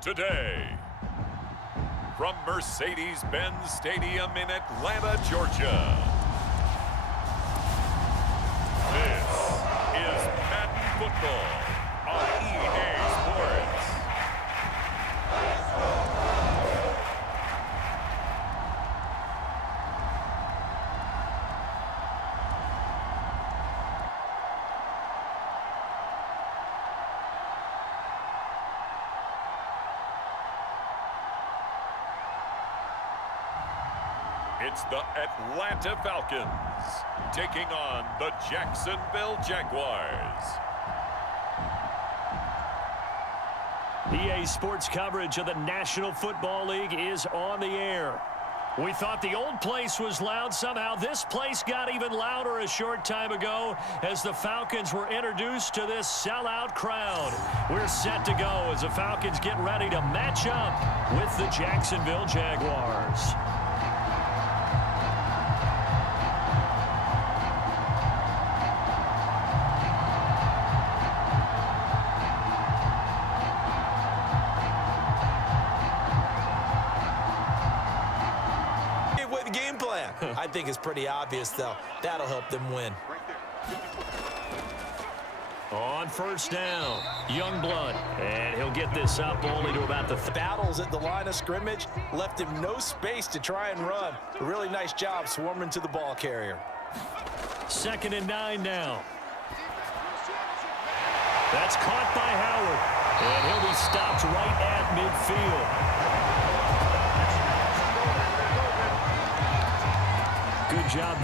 today. From Mercedes-Benz Stadium in Atlanta, Georgia. This is Madden Football on EA Sports. It's the Atlanta Falcons taking on the Jacksonville Jaguars. EA Sports coverage of the National Football League is on the air. We thought the old place was loud. Somehow this place got even louder a short time ago as the Falcons were introduced to this sellout crowd. We're set to go as the Falcons get ready to match up with the Jacksonville Jaguars. I think it's pretty obvious, though. That'll help them win. On first down, Youngblood, and he'll get this up only to about the battles at the line of scrimmage left him no space to try and run. A really nice job swarming to the ball carrier. 2nd and 9 now. That's caught by Howard, and he'll be stopped right at midfield. Good job.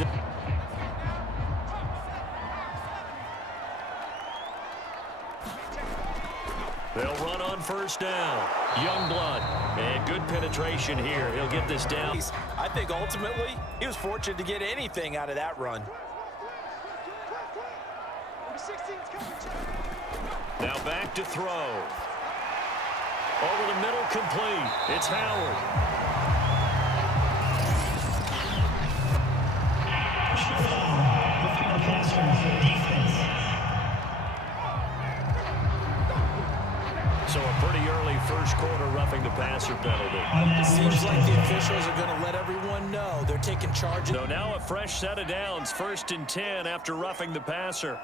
They'll run on first down. Youngblood, and good penetration here. He'll get this down. I think ultimately he was fortunate to get anything out of that run. Now back to throw. Over the middle, complete. It's Howard. So a pretty early first quarter roughing the passer penalty. It seems like the officials are going to let everyone know they're taking charge. So now a fresh set of downs, 1st and 10 after roughing the passer.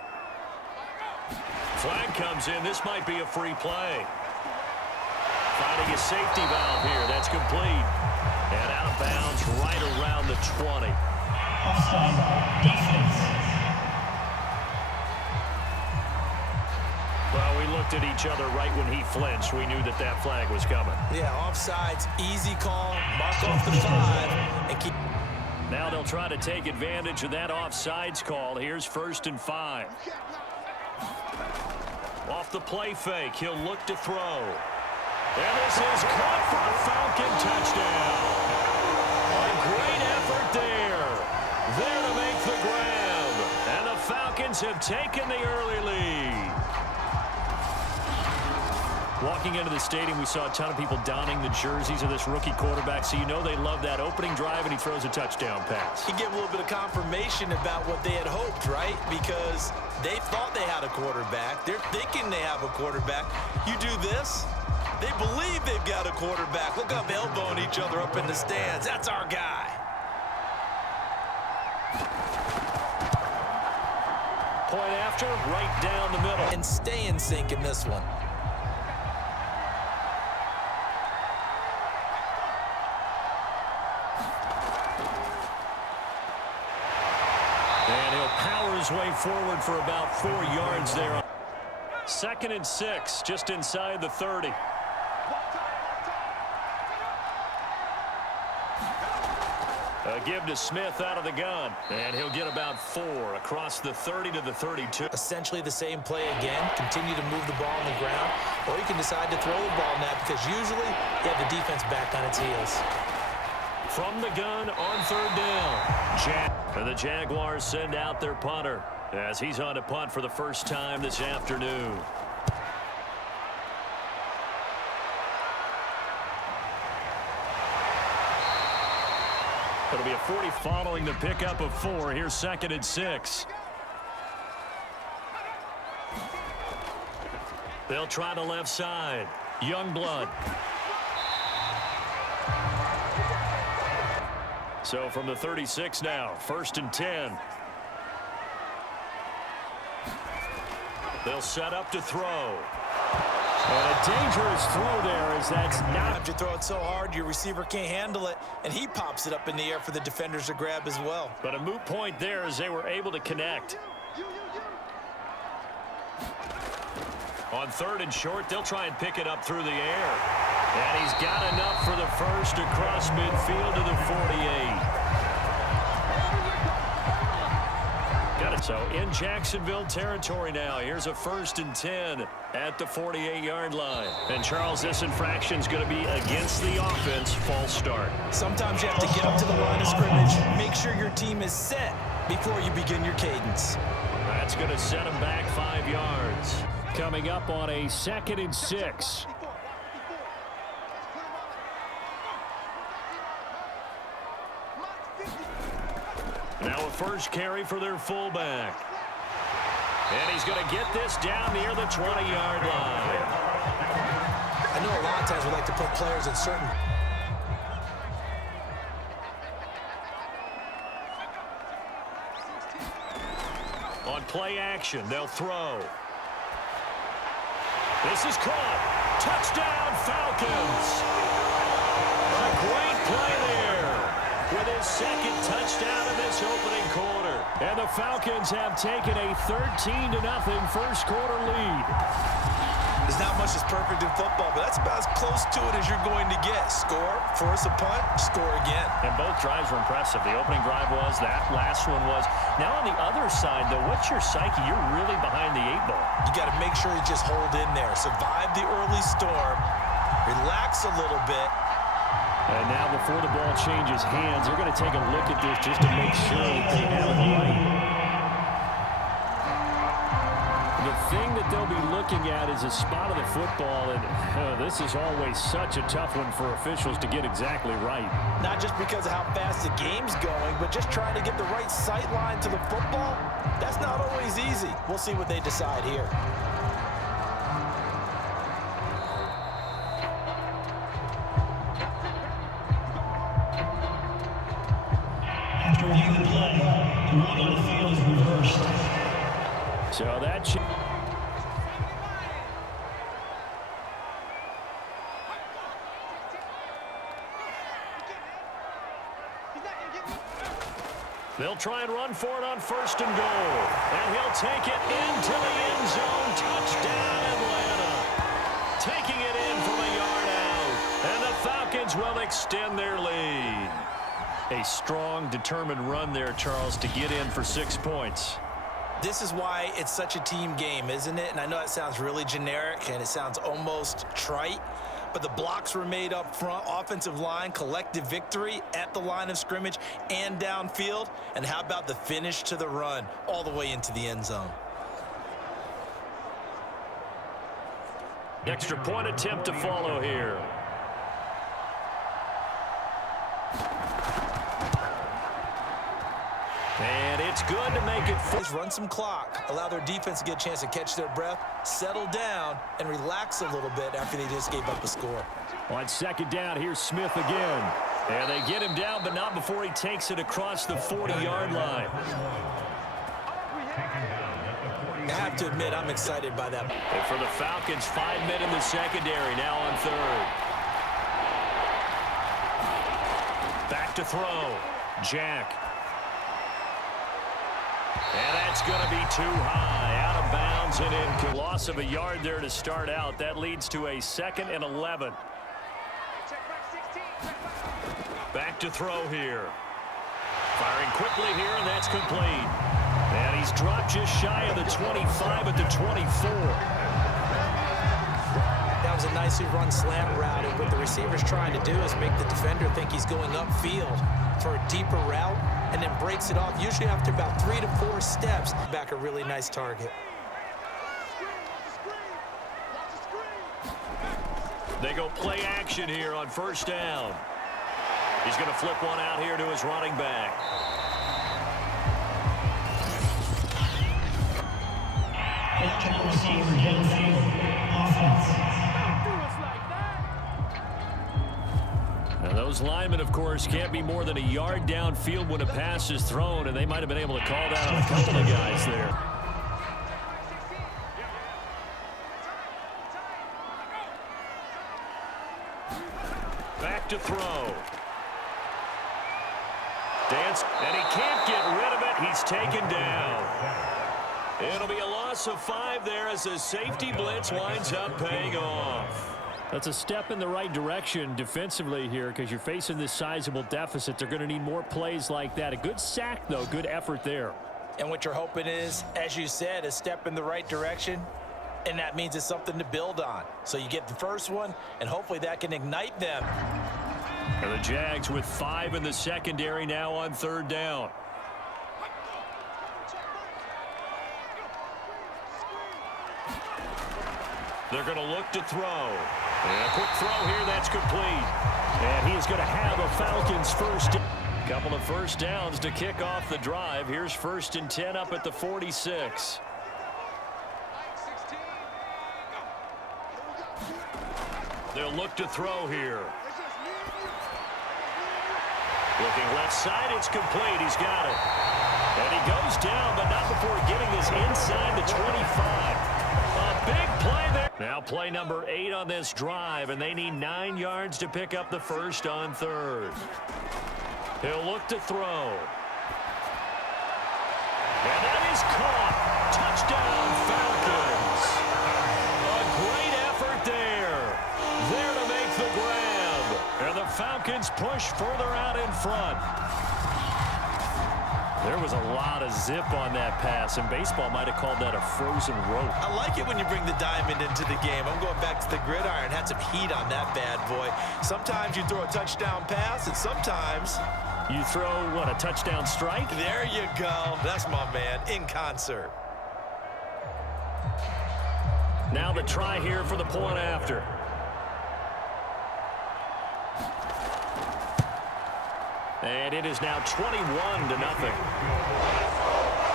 Flag comes in. This might be a free play. Finding a safety valve here. That's complete. And out of bounds right around the 20. Offside defense. Well, we looked at each other right when he flinched. We knew that that flag was coming. Yeah, offsides, easy call, mark off the 5, and keep. Now they'll try to take advantage of that offsides call. Here's 1st and 5. Off the play fake, he'll look to throw. And this is caught for a Falcon touchdown. A great effort there. There to make the grab. And the Falcons have taken the early lead. Walking into the stadium, we saw a ton of people donning the jerseys of this rookie quarterback, so you know they love that opening drive, and he throws a touchdown pass. He gave a little bit of confirmation about what they had hoped, right? Because they thought they had a quarterback. They're thinking they have a quarterback. You do this, they believe they've got a quarterback. Look up, elbowing each other up in the stands. That's our guy. Point after, right down the middle. And stay in sync in this one. And he'll power his way forward for about 4 yards there. 2nd and 6, just inside the 30. A give to Smith out of the gun. And he'll get about 4 across the 30 to the 32. Essentially the same play again. Continue to move the ball on the ground. Or you can decide to throw the ball now because usually you have the defense back on its heels. From the gun on 3rd down. And the Jaguars send out their punter as he's on to punt for the first time this afternoon. It'll be a 40 following the pickup of 4. Here's 2nd and 6. They'll try the left side. Youngblood. So from the 36 now, 1st and 10. They'll set up to throw. And a dangerous throw there, as that's not. You throw it so hard, your receiver can't handle it, and he pops it up in the air for the defenders to grab as well. But a moot point there as they were able to connect. On 3rd and short, they'll try and pick it up through the air. And he's got enough for the first across midfield to the 48. Got it. So in Jacksonville territory now. Here's a 1st and 10 at the 48-yard line. And, Charles, this infraction's going to be against the offense. False start. Sometimes you have to get up to the line of scrimmage, make sure your team is set before you begin your cadence. That's going to set them back 5 yards. Coming up on a 2nd and 6. Now a first carry for their fullback. And he's going to get this down near the 20-yard line. I know a lot of times we like to put players in certain... On play action, they'll throw. This is caught. Touchdown, Falcons. A great play there with his 2nd touchdown in this opening quarter. And the Falcons have taken a 13-0 first quarter lead. There's not much that's perfect in football, but that's about as close to it as you're going to get. Score, force a punt, score again. And both drives were impressive. The opening drive was, that last one was. Now on the other side, though, what's your psyche? You're really behind the 8 ball. You got to make sure you just hold in there. Survive the early storm. Relax a little bit. And now before the ball changes hands, they're going to take a look at this just to make sure that they have it right. The thing that they'll be looking at is a spot of the football, and this is always such a tough one for officials to get exactly right. Not just because of how fast the game's going, but just trying to get the right sight line to the football. That's not always easy. We'll see what they decide here. After reviewing the play, the ruling on the field is reversed. So that they'll try and run for it on 1st and goal. And he'll take it into the end zone. Touchdown, Atlanta. Taking it in from a yard out. And the Falcons will extend their lead. A strong, determined run there, Charles, to get in for 6 points. This is why it's such a team game, isn't it? And I know it sounds really generic and it sounds almost trite, but the blocks were made up front, offensive line, collective victory at the line of scrimmage and downfield. And how about the finish to the run all the way into the end zone? Extra point attempt to follow here. And it's good to make it. Just run some clock, allow their defense to get a chance to catch their breath, settle down, and relax a little bit after they just gave up a score. On 2nd down, here's Smith again. And they get him down, but not before he takes it across the 40-yard line. I have to admit, I'm excited by that. And for the Falcons, 5 men in the secondary, now on 3rd. Back to throw. Jack. And that's going to be too high, out of bounds and in. Loss of a yard there to start out. That leads to a 2nd and 11. Back to throw here. Firing quickly here, and that's complete. And he's dropped just shy of the 25 at the 24. That was a nicely run slant route, and what the receiver's trying to do is make the defender think he's going upfield for a deeper route, and then breaks it off, usually after about 3 to 4 steps. Back a really nice target. They go play action here on 1st down. He's going to flip one out here to his running back. Receiver downfield. Offense. Those linemen, of course, can't be more than a yard downfield when a pass is thrown, and they might have been able to call that on a couple of guys there. Back to throw. Dance, and he can't get rid of it. He's taken down. It'll be a loss of 5 there as the safety blitz winds up paying off. That's a step in the right direction defensively here because you're facing this sizable deficit. They're going to need more plays like that. A good sack, though. Good effort there. And what you're hoping is, as you said, a step in the right direction, and that means it's something to build on. So you get the first one, and hopefully that can ignite them. And the Jags with 5 in the secondary now on 3rd down. They're going to look to throw. And a quick throw here, that's complete. And he is going to have a Falcons first. Couple of first downs to kick off the drive. Here's 1st and 10 up at the 46. They'll look to throw here. Looking left side, it's complete. He's got it. And he goes down, but not before getting this inside the 25. A big play there. Now play number 8 on this drive, and they need 9 yards to pick up the first on 3rd. He'll look to throw. And that is caught. Touchdown, Falcons. A great effort there. There to make the grab. And the Falcons push further out in front. There was a lot of zip on that pass, and baseball might have called that a frozen rope. I like it when you bring the diamond into the game. I'm going back to the gridiron. Had some heat on that bad boy. Sometimes you throw a touchdown pass, and sometimes you throw, what, a touchdown strike? There you go. That's my man, in concert. Now the try here for the point after. And it is now 21-0.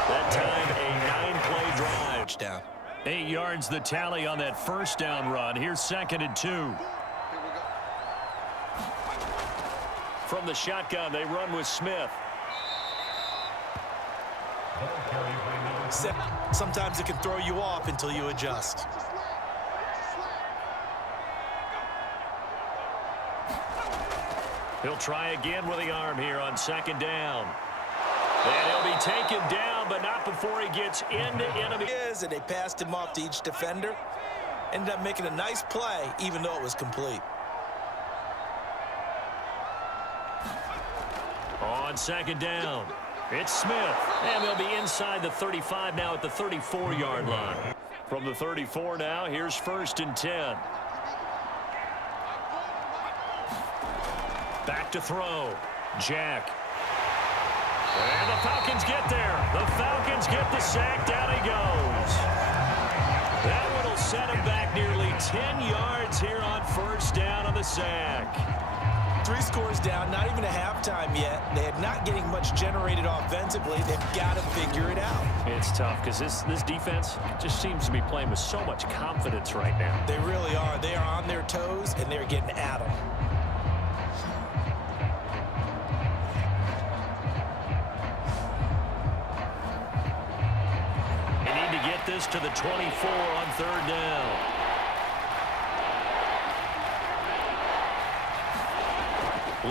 That time a 9-play drive. Touchdown. 8 yards the tally on that first down run. Here's 2nd and 2. From the shotgun, they run with Smith. Sometimes it can throw you off until you adjust. He'll try again with the arm here on 2nd down. And he'll be taken down, but not before he gets into enemy. And they passed him off to each defender. Ended up making a nice play, even though it was complete. On 2nd down, it's Smith. And they'll be inside the 35 now at the 34-yard line. From the 34 now, here's 1st and 10. Back to throw. Jack. And the Falcons get there. The Falcons get the sack. Down he goes. That one will set him back nearly 10 yards here on 1st down on the sack. 3 scores down, not even a halftime yet. They're not getting much generated offensively. They've got to figure it out. It's tough because this defense just seems to be playing with so much confidence right now. They really are. They are on their toes, and they're getting at them. This to the 24 on 3rd down.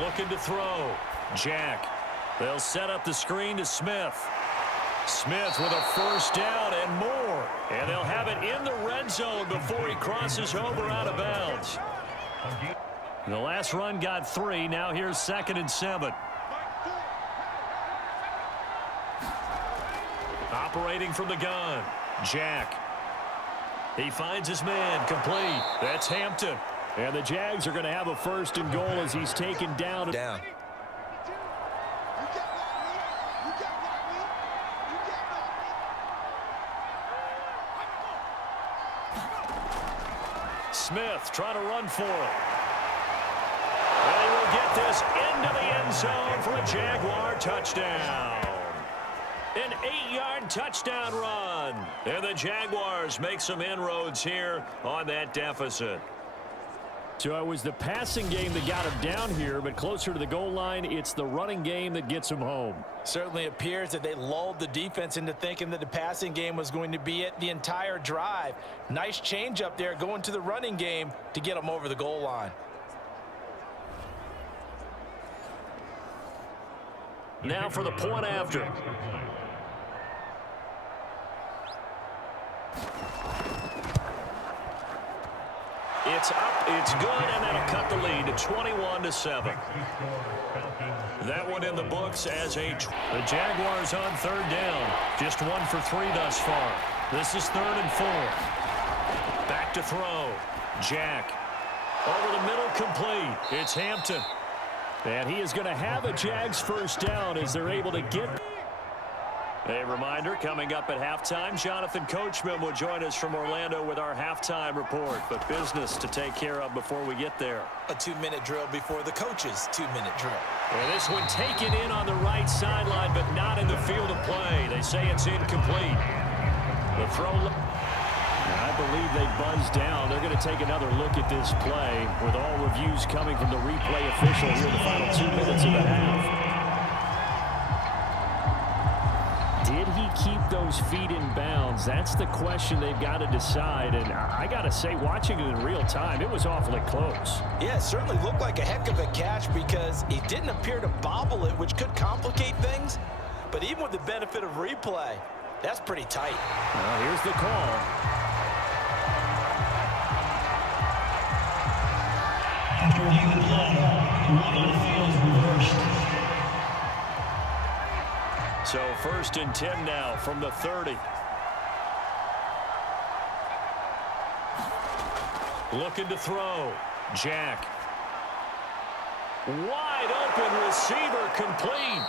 Looking to throw. Jack. They'll set up the screen to Smith. Smith with a 1st down and more. And they'll have it in the red zone before he crosses over out of bounds. The last run got 3. Now here's 2nd and 7. Operating from the gun. Jack. He finds his man. Complete. That's Hampton. And the Jags are going to have a 1st and goal as he's taken down. Smith trying to run for it. And he will get this into the end zone for a Jaguar touchdown. An 8-yard touchdown run. And the Jaguars make some inroads here on that deficit. So it was the passing game that got him down here, but closer to the goal line, it's the running game that gets him home. Certainly appears that they lulled the defense into thinking that the passing game was going to be it the entire drive. Nice change up there going to the running game to get them over the goal line. Now for the point after. It's up, it's good, and that'll cut the lead to 21-7. That one in the books as the Jaguars on third down. Just 1 for 3 thus far. This is 3rd and 4. Back to throw. Jack. Over the middle, complete. It's Hampton. And he is going to have a Jags first down as they're able to get. A reminder, coming up at halftime, Jonathan Coachman will join us from Orlando with our halftime report. But business to take care of before we get there. A 2-minute drill before the coach's 2-minute drill. And this one taken in on the right sideline, but not in the field of play. They say it's incomplete. The throw. I believe they buzzed down. They're going to take another look at this play with all reviews coming from the replay official here in the final 2 minutes of the half. Did he keep those feet in bounds? That's the question they've got to decide. And I got to say, watching it in real time, it was awfully close. Yeah, it certainly looked like a heck of a catch because he didn't appear to bobble it, which could complicate things. But even with the benefit of replay, that's pretty tight. Well, here's the call. After reviewing the play, the rule on the field is reversed. So 1st and 10 now from the 30. Looking to throw. Jack. Wide open receiver, complete.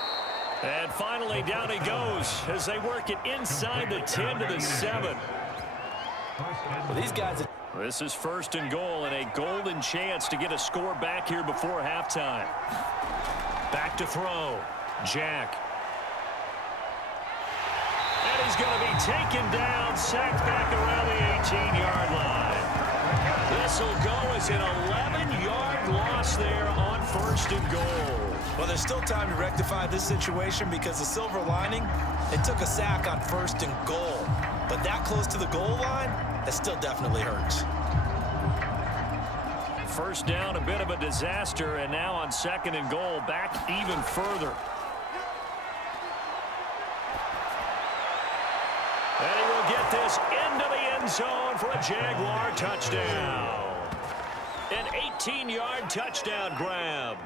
And finally down he goes as they work it inside the 10 to the 7. Well, these guys. This is 1st and goal and a golden chance to get a score back here before halftime. Back to throw. Jack. And he's going to be taken down, sacked back around the 18-yard line. This will go as an 11-yard loss there on 1st and goal. Well, there's still time to rectify this situation because the silver lining, it took a sack on 1st and goal. But that close to the goal line, that still definitely hurts. First down, a bit of a disaster, and now on 2nd and goal, back even further. And he will get this into the end zone for a Jaguar touchdown. An 18-yard touchdown grab.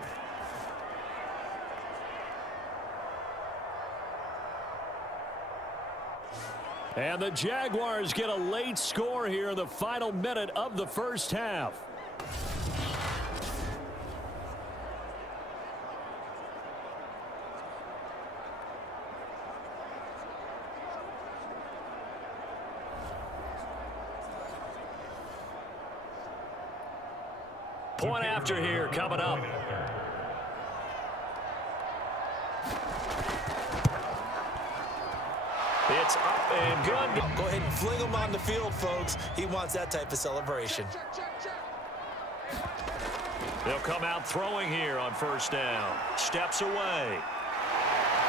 And the Jaguars get a late score here in the final minute of the first half. Point after here coming up. It's up and good. Go ahead and fling him on the field, folks. He wants that type of celebration. They'll come out throwing here on 1st down. Steps away.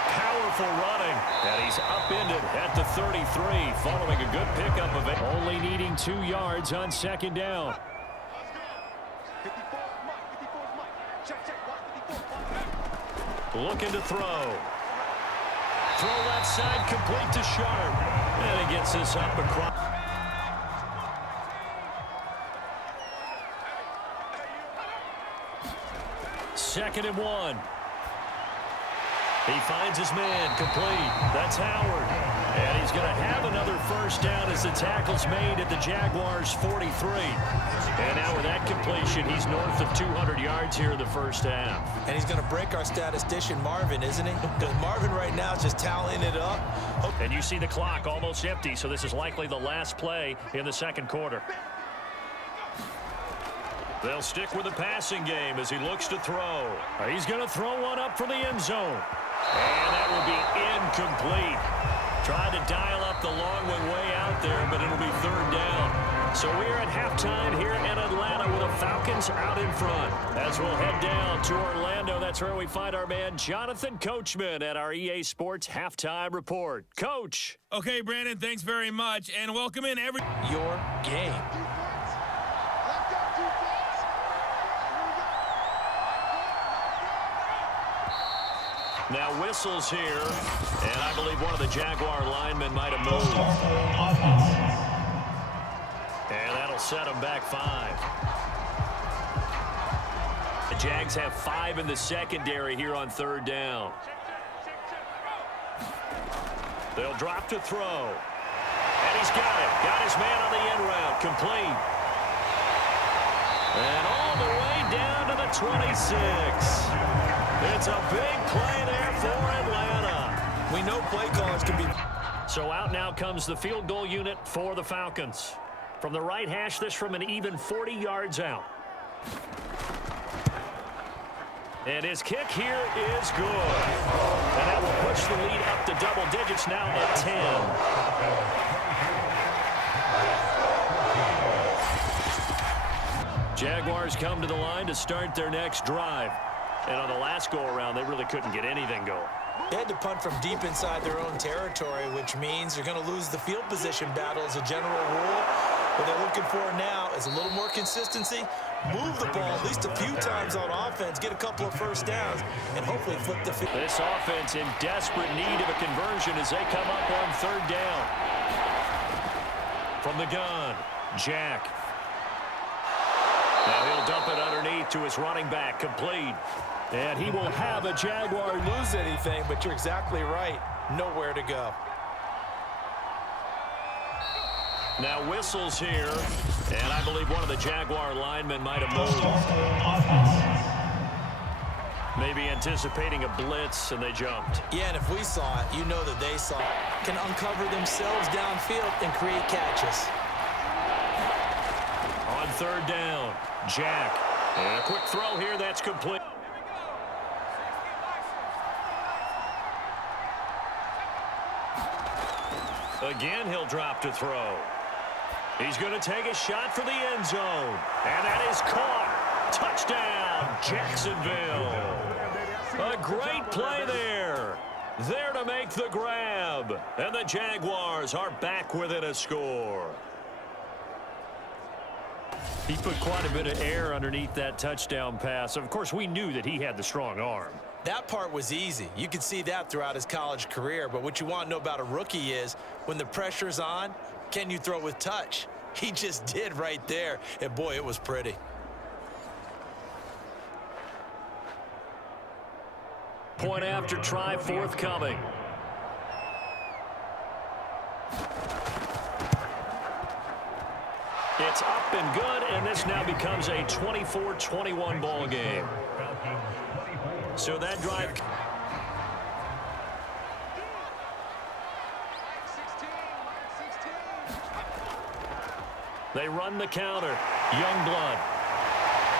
Powerful running. And he's upended at the 33, following a good pickup of it. Only needing 2 yards on 2nd down. Looking to throw. Throw left side, complete to Sharp. And he gets this up across. Second and 1. He finds his man, complete. That's Howard. And he's going to have another first down as the tackle's made at the Jaguars' 43. And now with that completion, he's north of 200 yards here in the first half. And he's going to break our statistician, Marvin, isn't he? Because Marvin right now is just tallying it up. And you see the clock almost empty, so this is likely the last play in the 2nd quarter. They'll stick with the passing game as he looks to throw. He's going to throw one up for the end zone. And that will be incomplete. Tried to dial up the long one way out there, but it'll be third down. So we're at halftime here in Atlanta with the Falcons out in front. As we'll head down to Orlando, that's where we find our man Jonathan Coachman at our EA Sports Halftime Report. Coach. Okay, Brandon, thanks very much, and welcome in Your game. Now whistles here, and I believe one of the Jaguar linemen might have moved. And that'll set them back 5. The Jags have 5 in the secondary here on third down. They'll drop to throw. And he's got it. Got his man on the end route. Complete. And all the way down to the 26. It's a big play there for Atlanta. We know play callers can be. So out now comes the field goal unit for the Falcons. From the right hash, this from an even 40 yards out. And his kick here is good. And that will push the lead up to double digits now at 10. Jaguars come to the line to start their next drive. And on the last go-around, they really couldn't get anything going. They had to punt from deep inside their own territory, which means you're going to lose the field position battle as a general rule. What they're looking for now is a little more consistency, move the ball at least a few times on offense, get a couple of first downs, and hopefully flip the field. This offense in desperate need of a conversion as they come up on third down. From the gun, Jack. Now he'll dump it underneath to his running back, complete. And he will have a Jaguar. Lose anything, but you're exactly right. Nowhere to go. Now whistles here, and I believe one of the Jaguar linemen might have moved. Maybe anticipating a blitz, and they jumped. Yeah, and if we saw it, you know that they saw it. Can uncover themselves downfield and create catches. On third down, Jack. And a quick throw here, that's complete. Again, he'll drop to throw. He's going to take a shot for the end zone. And that is caught. Touchdown, Jacksonville. A great play there. There to make the grab. And the Jaguars are back within a score. He put quite a bit of air underneath that touchdown pass. Of course, we knew that he had the strong arm. That part was easy. You could see that throughout his college career. But what you want to know about a rookie is when the pressure's on, can you throw with touch? He just did right there. And, boy, it was pretty. Point after try forthcoming. It's up and good, and this now becomes a 24-21 ball game. So that drive. They run the counter. Youngblood.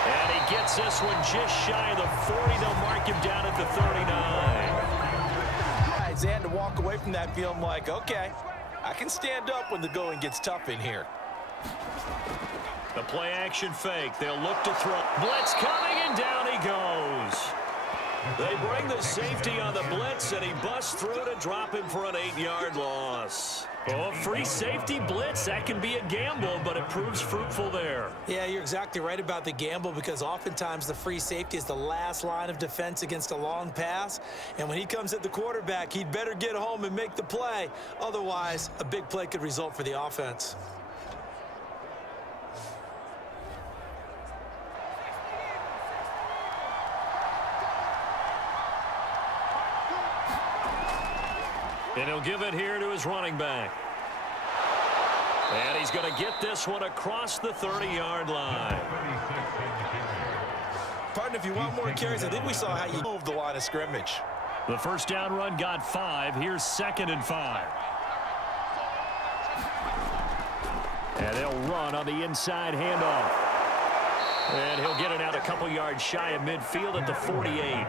And he gets this one just shy of the 40. They'll mark him down at the 39. Guys, they had to walk away from that feeling like, okay, I can stand up when the going gets tough in here. The play action fake. They'll look to throw. Blitz coming, and down he goes. They bring the safety on the blitz, and he busts through to drop him for an 8-yard loss. Oh, free safety blitz, that can be a gamble, but it proves fruitful there. Yeah, you're exactly right about the gamble because oftentimes the free safety is the last line of defense against a long pass. And when he comes at the quarterback, he'd better get home and make the play. Otherwise, a big play could result for the offense. And he'll give it here to his running back. And he's going to get this one across the 30-yard line. Partner, if you want more carries, I think we saw how you move the line of scrimmage. The first down run got 5. Here's 2nd and 5. And they'll run on the inside handoff. And he'll get it out a couple yards shy of midfield at the 48.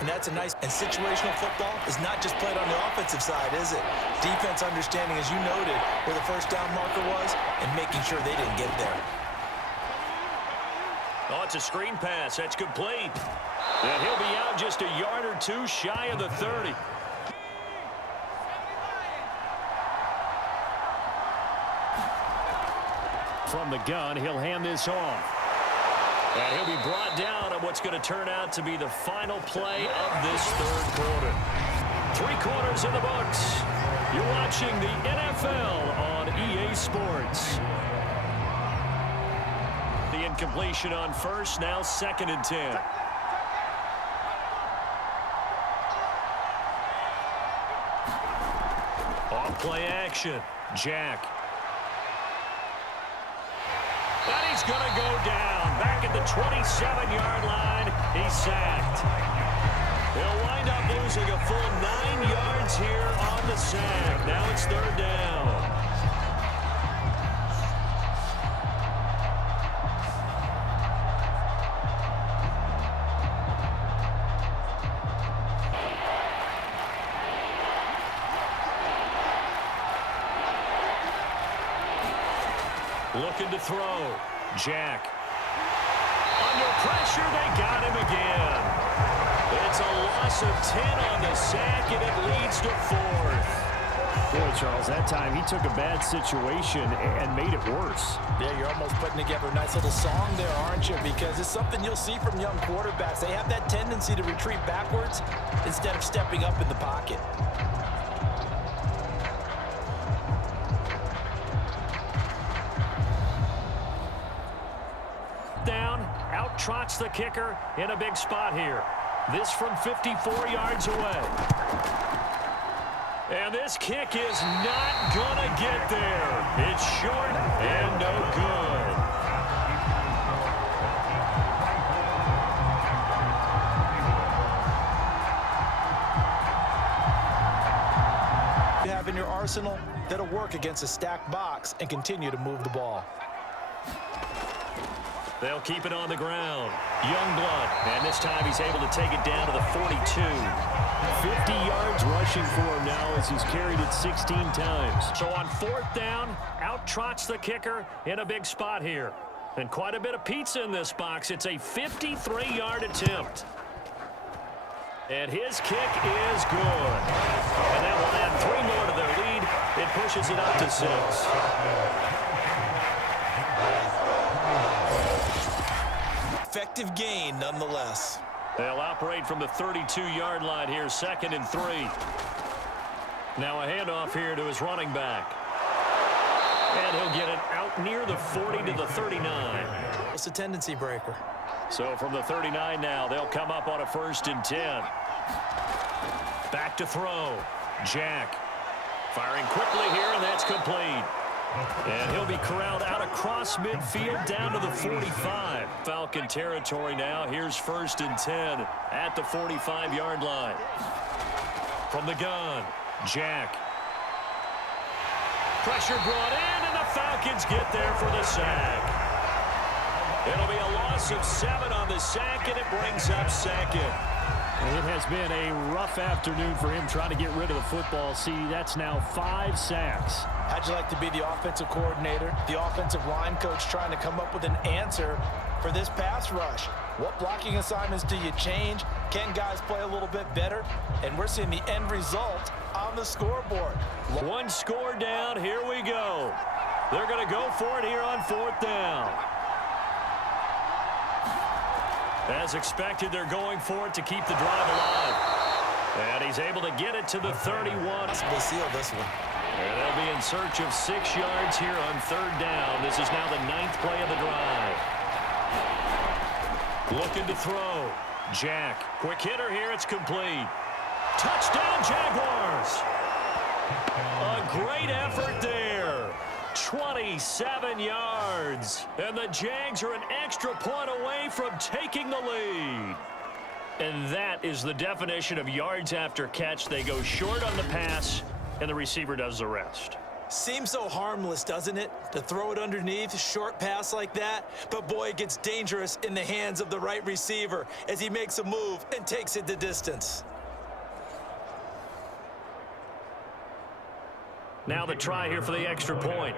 And that's a nice, and situational football is not just played on the offensive side, is it? Defense understanding, as you noted, where the first down marker was and making sure they didn't get there. Oh, it's a screen pass. That's complete. And he'll be out just a yard or two shy of the 30. From the gun, he'll hand this off. And he'll be brought down on what's going to turn out to be the final play of this third quarter. 3 quarters in the books. You're watching the NFL on EA Sports. The incompletion on first, now 2nd and 10. Off play action. Jack. And he's going to go down. Back at the 27-yard line. He's sacked. He'll wind up losing a full 9 yards here on the sack. Now it's 3rd down. Looking to throw. Jack. Under pressure, they got him again. It's a loss of 10 on the sack, and it leads to 4th. Boy, Charles, that time he took a bad situation and made it worse. Yeah, you're almost putting together a nice little song there, aren't you? Because it's something you'll see from young quarterbacks. They have that tendency to retreat backwards instead of stepping up in the pocket. Out trots the kicker in a big spot here. This from 54 yards away. And this kick is not going to get there. It's short and no good. You have in your arsenal that'll work against a stacked box and continue to move the ball. They'll keep it on the ground. Youngblood, and this time he's able to take it down to the 42. 50 yards rushing for him now as he's carried it 16 times. So on 4th down, out trots the kicker in a big spot here. And quite a bit of pizza in this box. It's a 53-yard attempt. And his kick is good. And that will add 3 more to their lead. It pushes it up to 6. Effective gain nonetheless. They'll operate from the 32-yard line here, 2nd and 3. Now a handoff here to his running back. And he'll get it out near the 40 to the 39. It's a tendency breaker. So from the 39 now, they'll come up on a 1st and 10. Back to throw. Jack. Firing quickly here, and that's complete. And he'll be corralled out across midfield down to the 45. Falcon territory now. Here's 1st and 10 at the 45-yard line. From the gun, Jack. Pressure brought in, and the Falcons get there for the sack. It'll be a loss of 7 on the sack, and it brings up 2nd. It has been a rough afternoon for him trying to get rid of the football. See, that's now 5 sacks. How'd you like to be the offensive coordinator, the offensive line coach trying to come up with an answer for this pass rush? What blocking assignments do you change? Can guys play a little bit better? And we're seeing the end result on the scoreboard. 1 score down. Here we go. They're going to go for it here on 4th down. As expected, they're going for it to keep the drive alive. And he's able to get it to the 31. We'll seal this one. And they'll be in search of 6 yards here on 3rd down. This is now the 9th play of the drive. Looking to throw. Jack. Quick hitter here. It's complete. Touchdown, Jaguars. A great effort there. 27 yards. And the Jags are an extra point away from taking the lead. And that is the definition of yards after catch. They go short on the pass, and the receiver does the rest. Seems so harmless, doesn't it? To throw it underneath, short pass like that. But boy, it gets dangerous in the hands of the right receiver as he makes a move and takes it the distance. Now the try here for the extra point.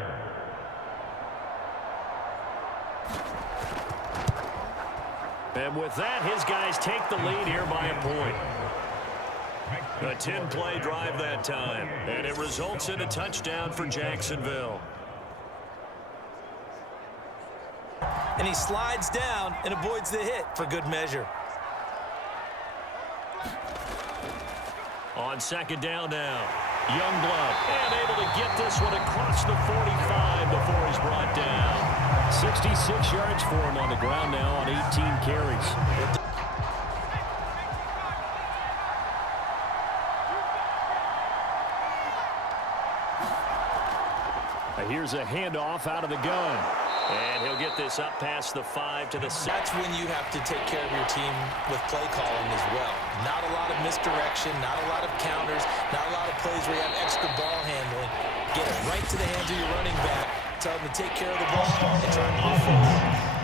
And with that, his guys take the lead here by a point. A 10-play drive that time, and it results in a touchdown for Jacksonville. And he slides down and avoids the hit for good measure. On second down now, Youngblood, and able to get this one across the 45 before he's brought down. 66 yards for him on the ground now on 18 carries. Here's a handoff out of the gun. And he'll get this up past the 5 to the 6. That's when you have to take care of your team with play calling as well. Not a lot of misdirection, not a lot of counters, not a lot of plays where you have extra ball handling. Get it right to the hands of your running back. Tell them to take care of the ball and try to move forward.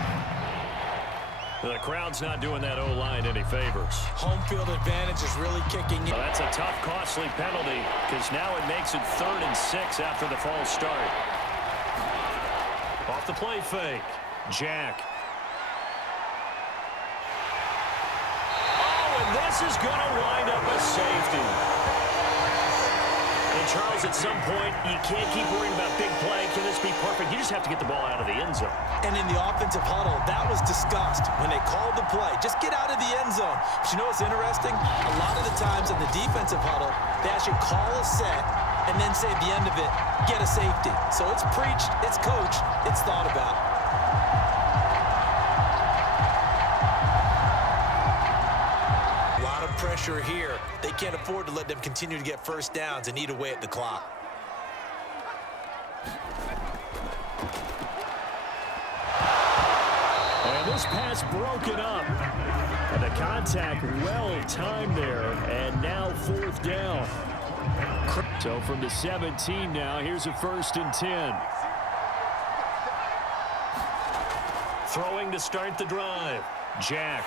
The crowd's not doing that O-line any favors. Home field advantage is really kicking in. Well, that's a tough, costly penalty because now it makes it 3rd and 6 after the false start. Off the play fake. Jack. Oh, and this is going to wind up a safety. And Charles, at some point, you can't keep worrying about big play. Can this be perfect? You just have to get the ball out of the end zone. And in the offensive huddle, that was discussed when they called the play. Just get out of the end zone. But you know what's interesting? A lot of the times in the defensive huddle, they actually call a set and then say at the end of it, get a safety. So it's preached, it's coached, it's thought about. A lot of pressure here. They can't afford to let them continue to get first downs and eat away at the clock. And this pass broken up. And the contact well timed there. And now 4th down. So from the 17 now, here's a 1st and 10. Throwing to start the drive. Jack.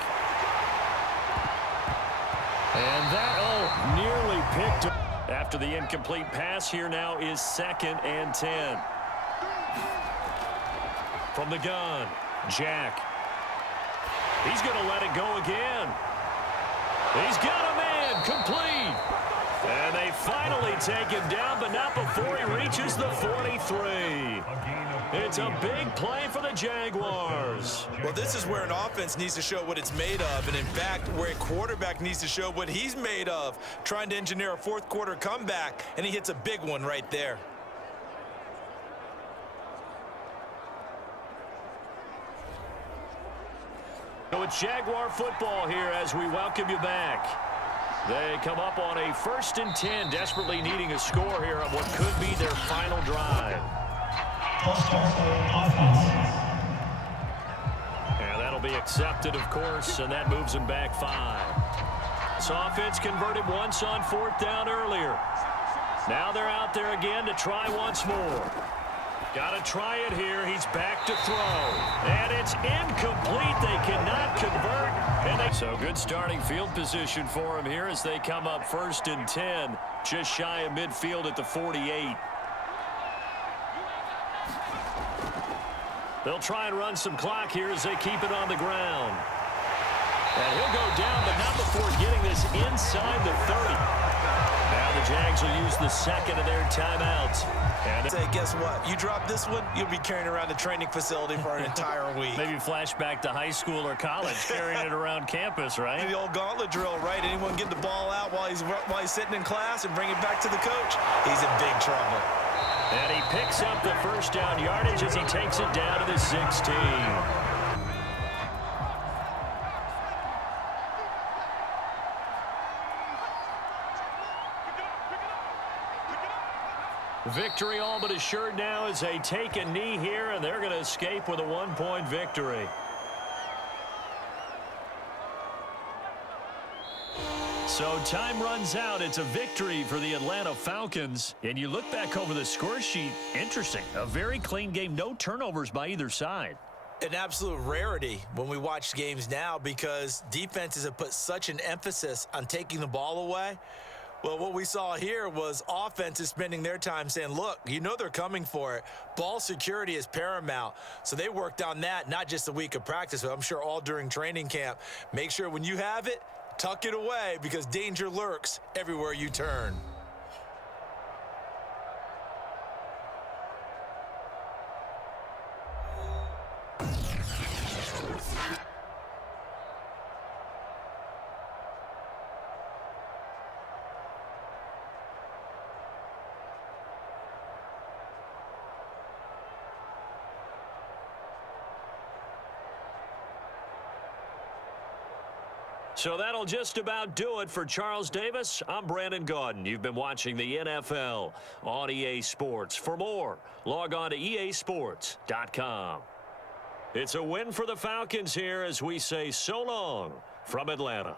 And that, nearly picked up. After the incomplete pass, here now is 2nd and 10. From the gun, Jack. He's going to let it go again. He's got a man, complete. And they finally take him down, but not before he reaches the 43. It's a big play for the Jaguars. Well, this is where an offense needs to show what it's made of, and in fact, where a quarterback needs to show what he's made of, trying to engineer a 4th quarter comeback, and he hits a big one right there. So it's Jaguar football here as we welcome you back. They come up on a 1st and 10, desperately needing a score here on what could be their final drive. And that'll be accepted, of course, and that moves them back 5. This offense converted once on 4th down earlier. Now they're out there again to try once more. Got to try it here. He's back to throw. And it's incomplete. They cannot convert. So good starting field position for him here as they come up 1st and 10. Just shy of midfield at the 48. They'll try and run some clock here as they keep it on the ground. And he'll go down, but not before getting this inside the 30. Now the Jags will use the 2nd of their timeouts. And say, guess what? You drop this one, you'll be carrying around the training facility for an entire week. Maybe flashback to high school or college, carrying it around campus, right? The old gauntlet drill, right? Anyone get the ball out while he's sitting in class and bring it back to the coach? He's in big trouble. And he picks up the 1st down yardage as he takes it down to the 16. Victory all but assured now as they take a knee here, and they're going to escape with a 1-point victory. So time runs out. It's a victory for the Atlanta Falcons. And you look back over the score sheet, interesting. A very clean game, no turnovers by either side. An absolute rarity when we watch games now because defenses have put such an emphasis on taking the ball away. Well, what we saw here was offenses spending their time saying, look, you know they're coming for it. Ball security is paramount. So they worked on that, not just a week of practice, but I'm sure all during training camp. Make sure when you have it, tuck it away because danger lurks everywhere you turn. So that'll just about do it for Charles Davis. I'm Brandon Gaudin. You've been watching the NFL on EA Sports. For more, log on to easports.com. It's a win for the Falcons here as we say so long from Atlanta.